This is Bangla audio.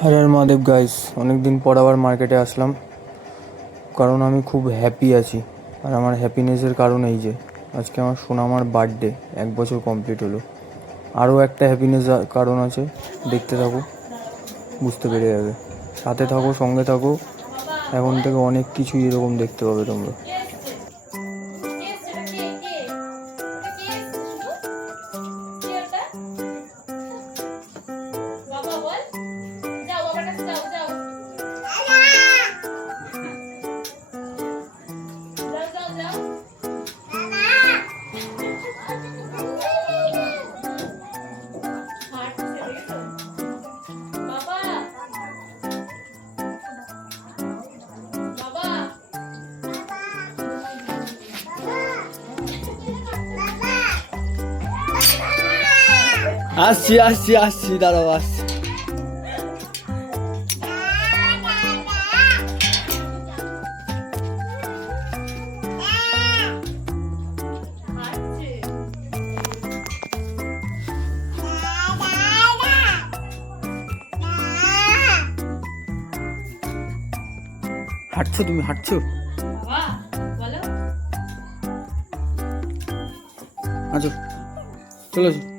হ্যাঁ মহাদেব গাইস, অনেক দিন পর আবার মার্কেটে আসলাম, কারণ আমি খুব হ্যাপি আছি। আর আমার হ্যাপিনেসের কারণ এই যে আজকে আমার সোনামার বার্থডে, 1 বছর কমপ্লিট হলো। আরও একটা হ্যাপিনেস কারণ আছে, দেখতে থাকো, বুঝতে পেরে যাবে। সাথে থাকো, সঙ্গে থাকো, এখন থেকে অনেক কিছুই এরকম দেখতে পাবে তোমরা। আসছি আসছি আসছি, দাঁড়াও, আসছি। হাঁটছো তুমি, হাঁটছো? আচ্ছা, চলে আসো।